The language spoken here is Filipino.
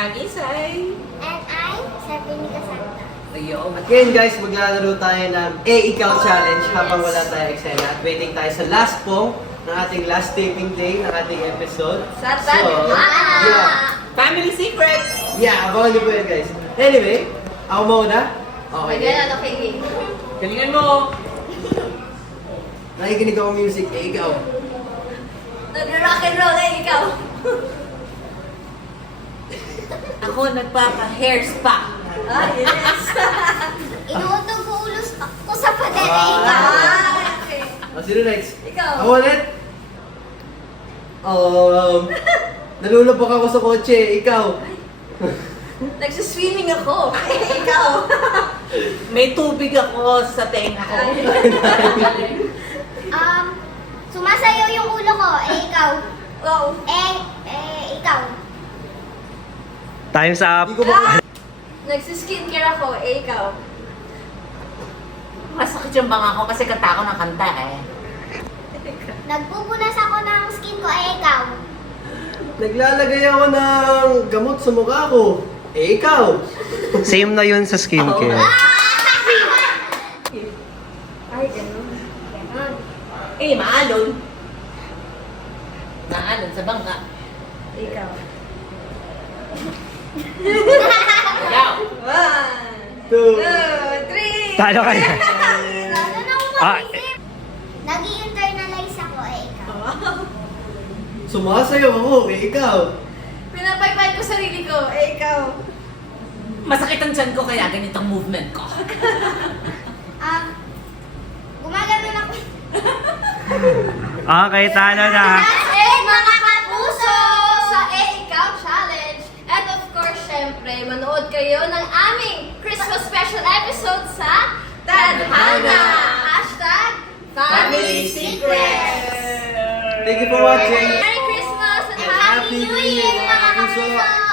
Ang Isay. And I'm Sabinica Santa. Ayun. At ngayon guys, maglalaro tayo ng Ikaw Challenge habang wala tayo eksena. At waiting tayo sa last pong ng ating last taping day ng ating episode. Sa So, Tadhana. yeah. Family Secrets. Yeah, abangan niyo po yan guys. Anyway, ako muna. Okay. Ganyan, okay. Galingan mo. Nakikinig ako music, ikaw. Nag-rock and roll ikaw. Ako nagpapa-hair spa. Ah, yes. Inuutog ko ulos ko sa pader. Okay. Sino next? Ikaw. Ako ulit? Nalulubog ako sa kotse, ikaw. Nagsiswimming ako. Ikaw. May tubig ako sa tenga ko. Sumasayaw yung ulo ko. Ikaw. Oh. Ikaw. Time's up. Hindi ko ba... Nagsiskincare ako. Ikaw. Masakit yung banga ko kasi kanta ako ng kanta eh. Nagpupunas ako ng skin ko. Ikaw. Naglalagay ako ng gamot sa mukha ko. Ikaw. Same na yun sa skincare. Ay, ganun. Eh, maalon. Maalon sa bangka. Ikaw. Ikaw. 1, 2. 2, 3. Talo ka na. Ano na ako Ah. mag-isip? Nag-i-internalize ako. Ikaw. Sumasayaw ako, ikaw. Pinapaypay ko sarili ko. Ikaw. Masakit ang tiyan ko kaya ganitong movement ko. Gumagano ako. Okay, talo na. That's it, mga kapuso! Sa Ikaw Challenge. And of course, syempre, manood kayo ng aming Christmas special episode sa Tadhana! Hashtag Family Secrets! Thank you for watching. Merry Christmas and Happy New Year, mga kapuso!